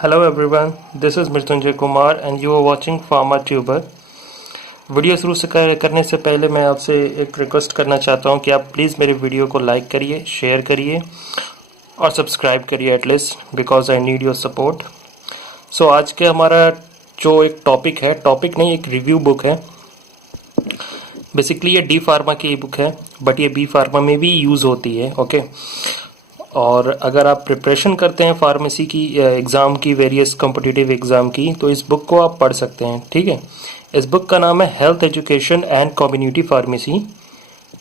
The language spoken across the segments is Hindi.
Hello everyone, this is Mrityunjay Kumar and you are watching PharmaTuber। Video शुरू से करने से पहले मैं आपसे एक रिक्वेस्ट करना चाहता हूं कि आप प्लीज़ मेरे वीडियो को लाइक करिए, शेयर करिए और सब्सक्राइब करिए at least because I need your support. So आज के हमारा जो एक टॉपिक है, टॉपिक नहीं एक रिव्यू बुक है। बेसिकली ये डी फार्मा की बुक है बट ये बी फार्मा में भी यूज़ होती है। ओके और अगर आप प्रिपरेशन करते हैं फार्मेसी की एग्ज़ाम की, वेरियस कॉम्पिटिटिव एग्ज़ाम की, तो इस बुक को आप पढ़ सकते हैं। ठीक है, इस बुक का नाम है health education and community pharmacy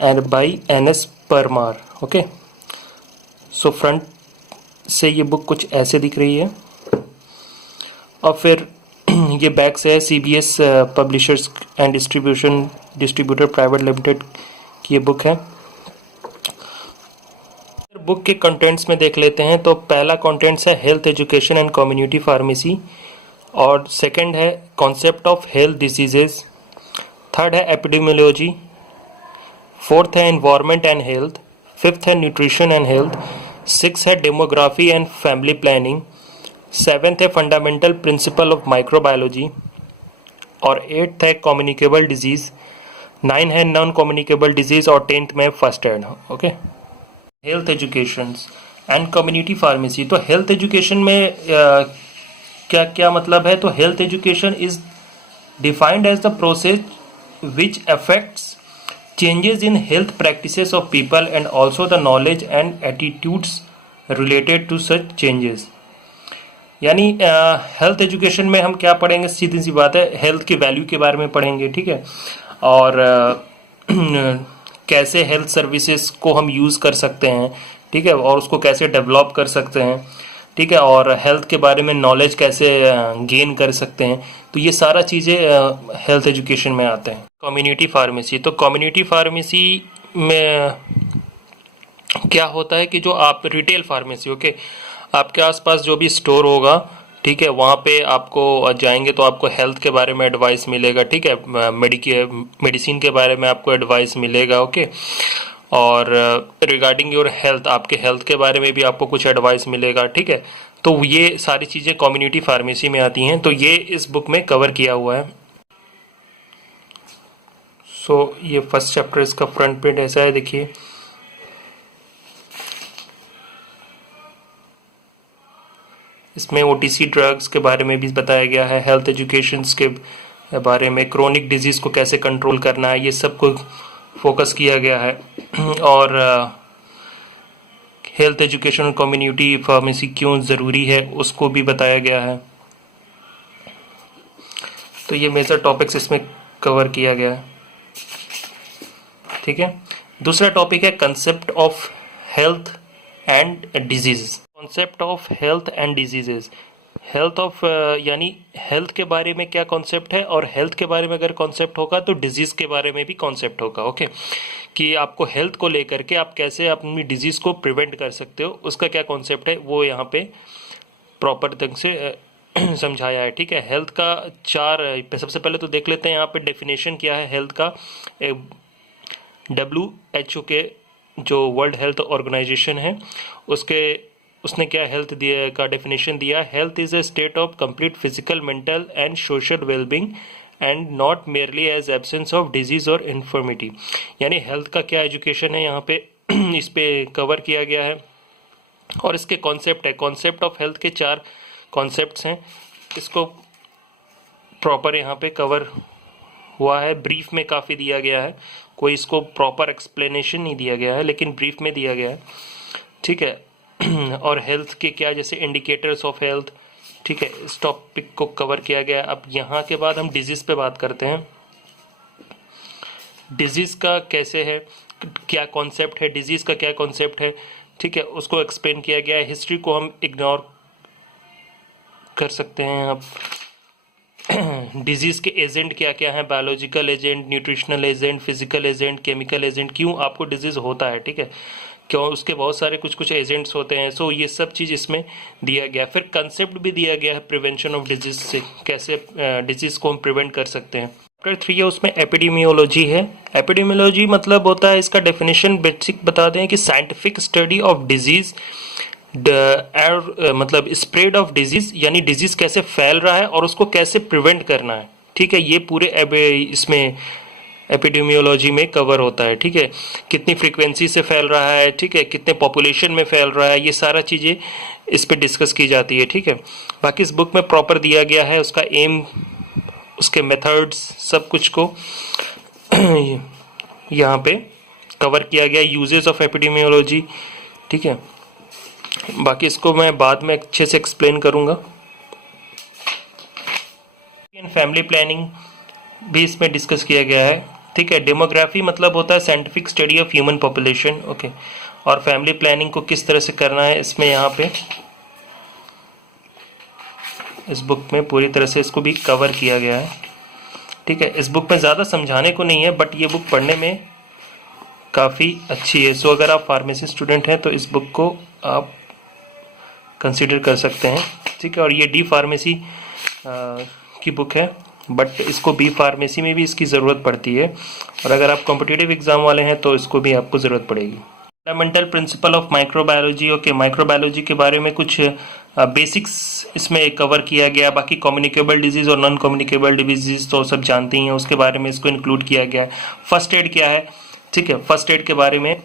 and by N S. Parmar. Okay so front से ये बुक कुछ ऐसे दिख रही है और फिर ये बैक से है CBS publishers and distributor private limited की ये बुक है। बुक के कंटेंट्स में देख लेते हैं तो पहला कंटेंट्स है health education and community pharmacy और सेकंड है concept of health diseases, third है एपिडेमियोलॉजी, फोर्थ है एनवायरनमेंट एंड हेल्थ, फिफ्थ है न्यूट्रिशन एंड हेल्थ, सिक्स है demography and family planning, seventh है फंडामेंटल प्रिंसिपल ऑफ माइक्रोबायोलॉजी और एट्थ है कम्युनिकेबल डिजीज, नाइन है नॉन कम्युनिकेबल डिजीज और टेंथ में first aid. Okay health education and community pharmacy. तो हेल्थ एजुकेशन में क्या क्या मतलब है? तो health education is defined as the process which affects changes in health practices of people and also the knowledge and attitudes related to such changes. यानी हेल्थ एजुकेशन में हम क्या पढ़ेंगे? सीधी सी बात है, हेल्थ के वैल्यू के बारे में पढ़ेंगे। ठीक है, और कैसे हेल्थ सर्विसेज को हम यूज़ कर सकते हैं, ठीक है, और उसको कैसे डेवलप कर सकते हैं, ठीक है, और हेल्थ के बारे में नॉलेज कैसे गेन कर सकते हैं। तो ये सारा चीज़ें हेल्थ एजुकेशन में आते हैं। कम्युनिटी फार्मेसी, तो कम्युनिटी फार्मेसी में क्या होता है कि जो आप रिटेल फार्मेसी, ओके, आपके आसपास जो भी स्टोर होगा, ठीक है, वहाँ पे आपको जाएंगे तो आपको हेल्थ के बारे में एडवाइस मिलेगा। ठीक है, मेडिसिन के बारे में आपको एडवाइस मिलेगा। ओके और रिगार्डिंग योर हेल्थ, आपके हेल्थ के बारे में भी आपको कुछ एडवाइस मिलेगा। ठीक है, तो ये सारी चीज़ें कम्युनिटी फार्मेसी में आती हैं। तो ये इस बुक में कवर किया हुआ है। सो ये फर्स्ट चैप्टर, इसका फ्रंट पेज ऐसा है, देखिए। इसमें OTC ड्रग्स के बारे में भी बताया गया है, हेल्थ एजुकेशन के बारे में, क्रोनिक डिजीज़ को कैसे कंट्रोल करना है, ये सब को फोकस किया गया है। और हेल्थ एजुकेशन और कम्युनिटी फार्मेसी क्यों ज़रूरी है उसको भी बताया गया है। तो ये मेजर टॉपिक्स इसमें कवर किया गया है। ठीक है, दूसरा टॉपिक है concept of health and disease. Concept of health and diseases, health of यानी हेल्थ के बारे में क्या कॉन्सेप्ट है, और हेल्थ के बारे में अगर कॉन्सेप्ट होगा तो डिजीज़ के बारे में भी कॉन्सेप्ट होगा। ओके कि आपको हेल्थ को लेकर के आप कैसे अपनी डिजीज़ को प्रिवेंट कर सकते हो, उसका क्या कॉन्सेप्ट है वो यहाँ पे प्रॉपर ढंग से समझाया है। ठीक है, हेल्थ का चार, सबसे पहले तो देख लेते हैं यहाँ पे डेफिनेशन क्या है हेल्थ का। WHO के जो वर्ल्ड हेल्थ ऑर्गेनाइजेशन है उसने क्या हेल्थ दिया का डेफिनेशन दिया, health is a state of complete physical, mental and social wellbeing and not merely as absence of disease और इन्फर्मिटी। यानी हेल्थ का क्या एजुकेशन है यहाँ पे इस पे कवर किया गया है। और इसके कॉन्सेप्ट है, कॉन्सेप्ट ऑफ हेल्थ के चार कॉन्सेप्ट्स हैं, इसको प्रॉपर यहाँ पे कवर हुआ है। ब्रीफ में काफ़ी दिया गया है, कोई इसको प्रॉपर एक्सप्लेनेशन नहीं दिया गया है लेकिन ब्रीफ में दिया गया है। ठीक है, और हेल्थ के क्या जैसे इंडिकेटर्स ऑफ हेल्थ, ठीक है, इस टॉपिक को कवर किया गया। अब यहाँ के बाद हम डिजीज़ पे बात करते हैं। डिजीज़ का कैसे है, क्या कॉन्सेप्ट है, डिजीज़ का क्या कॉन्सेप्ट है, ठीक है, उसको एक्सप्लेन किया गया है। हिस्ट्री को हम इग्नोर कर सकते हैं। अब डिजीज़ के एजेंट क्या क्या हैं, biological agent, nutritional agent, physical agent, chemical agent, क्यों आपको डिजीज़ होता है, ठीक है, क्यों उसके बहुत सारे कुछ एजेंट्स होते हैं। सो ये सब चीज़ इसमें दिया गया। फिर कंसेप्ट भी दिया गया है प्रिवेंशन ऑफ डिजीज़ से, कैसे डिजीज़ को हम प्रिवेंट कर सकते हैं। चैप्टर 3 है, उसमें एपिडेमियोलॉजी है। एपिडेमियोलॉजी मतलब होता है, इसका डेफिनेशन बेसिक बता दें कि साइंटिफिक स्टडी ऑफ डिजीज़ मतलब स्प्रेड ऑफ डिजीज, यानी डिजीज कैसे फैल रहा है और उसको कैसे प्रिवेंट करना है। ठीक है, ये पूरे इसमें एपिडेमियोलॉजी में कवर होता है। ठीक है, कितनी फ्रीक्वेंसी से फैल रहा है, ठीक है, कितने पॉपुलेशन में फैल रहा है, ये सारा चीज़ें इस पे डिस्कस की जाती है। ठीक है, बाकी इस बुक में प्रॉपर दिया गया है उसका एम, उसके मेथड्स, सब कुछ को यहाँ पे कवर किया गया, यूजेस ऑफ एपिडेमियोलॉजी। ठीक है, बाकी इसको मैं बाद में अच्छे से एक्सप्लेन करूँगा। फैमिली प्लानिंग भी इसमें डिस्कस किया गया है। ठीक है, डेमोग्राफी मतलब होता है scientific study of human population. Okay, और फैमिली प्लानिंग को किस तरह से करना है इसमें यहाँ पे इस बुक में पूरी तरह से इसको भी कवर किया गया है। ठीक है, इस बुक में ज़्यादा समझाने को नहीं है, बट ये बुक पढ़ने में काफ़ी अच्छी है। सो अगर आप फार्मेसी स्टूडेंट हैं तो इस बुक को आप कंसिडर कर सकते हैं। ठीक है, और ये डी फार्मेसी की बुक है, बट इसको बी फार्मेसी में भी इसकी ज़रूरत पड़ती है, और अगर आप कॉम्पिटिटिव एग्ज़ाम वाले हैं तो इसको भी आपको ज़रूरत पड़ेगी। Fundamental principle of microbiology. Okay, microbiology के बारे में कुछ बेसिक्स इसमें कवर किया गया। बाकी कम्युनिकेबल डिजीज़ और नॉन कम्युनिकेबल डिजीज़ तो सब जानते ही हैं, उसके बारे में इसको इंक्लूड किया गया है। फर्स्ट एड क्या है, ठीक है, फर्स्ट एड के बारे में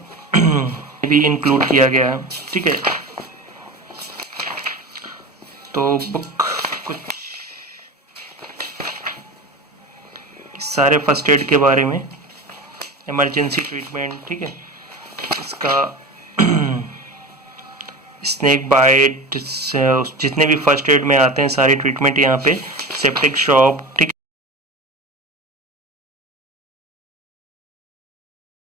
भी इंक्लूड किया गया है। ठीक है, तो बुक कुछ सारे फर्स्ट एड के बारे में, इमरजेंसी ट्रीटमेंट, ठीक है, इसका स्नेक बाइट, जितने भी फर्स्ट एड में आते हैं सारे ट्रीटमेंट यहाँ पे, सेप्टिक शॉक, ठीक